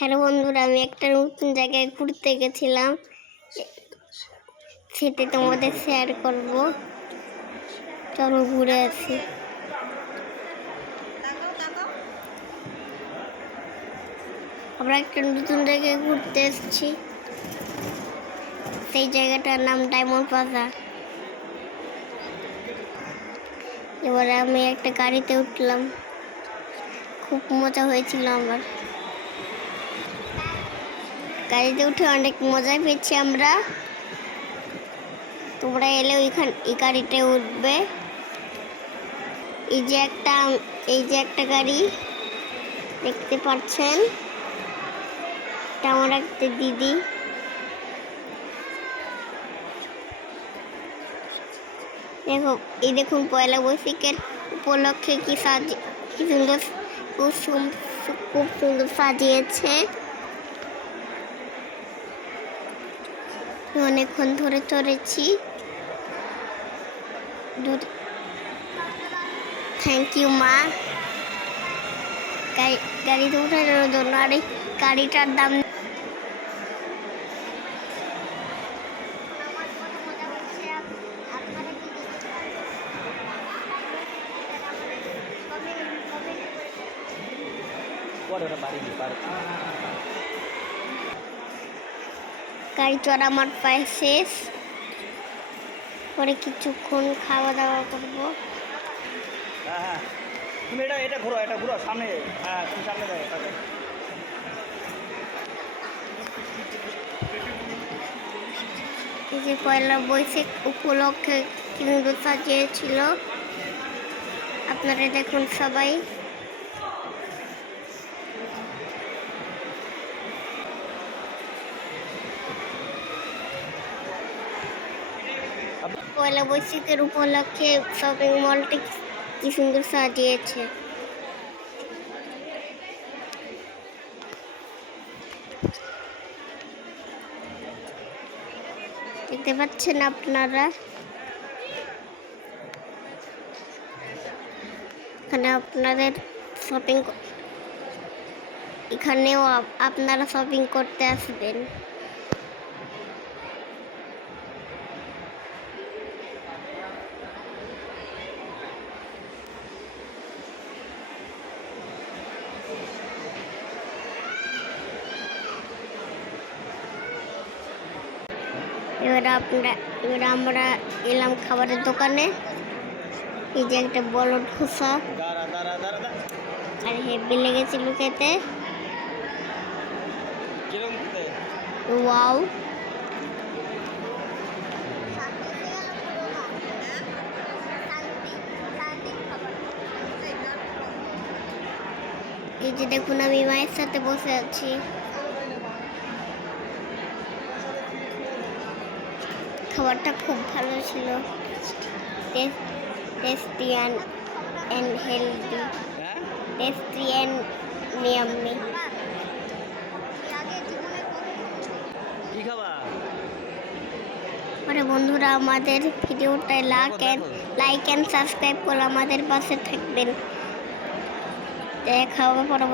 Hello বন্ধুরা, আমি একটা নতুন জায়গায় ঘুরতে গেছিলাম, সেটা তোমাদের শেয়ার করব। চলো ঘুরে আসি। আমরা একটা নতুন জায়গায় ঘুরতে এসেছি, সেই জায়গাটার নাম ডায়মন্ড প্লাজা। এবারে আমি একটা গাড়িতে উঠলাম, খুব মজা হয়েছিল আমার। গাড়িতে উঠে অনেক মজা পেয়েছি আমরা। তোমরা এলে এই গাড়িতে উঠবে। এই যে একটা গাড়ি দেখতে পাচ্ছেন, এটা আমার একটা দিদি। দেখুন পয়লা বৈশাখের উপলক্ষে কি সুন্দর, খুব সুন্দর সাজিয়েছে। অনেকক্ষণ ধরে চড়েছি। থ্যাংক ইউ মা, গাড়িতে উঠানোর জন্য। আর এই গাড়িটার দাম গাড়ি চড়া আমার প্রায় শেষ। পরে কিছুক্ষণ খাওয়া দাওয়া করবো। তুমি এটা ঘুরো সামনে। হ্যাঁ, তুমি সামনে যাও। এই যে পয়লা বৈশাখ উপলক্ষে কিন্তু সাজিয়েছিল, আপনারা দেখুন সবাই। পয়লা বৈশাখের উপলক্ষে শপিং মলটি কি সুন্দর সাজিয়েছে। দেখতে পাচ্ছেন আপনারা, এখানে এখানেও আপনারা শপিং করতে আসবেন। এবার আমরা এলাম খাবারের দোকানে। এই যে একটা বড় ধোসা, আর হেভি লেগেছিল খেতে। ওয়াও, এই যে দেখুন আমি মায়ের সাথে বসে আছি। খাবারটা খুব ভালো ছিল, tasty and healthy, tasty and yummy. পরে বন্ধুরা, আমাদের ভিডিওটা লাইক অ্যান্ড সাবস্ক্রাইব করে আমাদের পাশে থাকবেন। দেখা হবে পরবর্তী।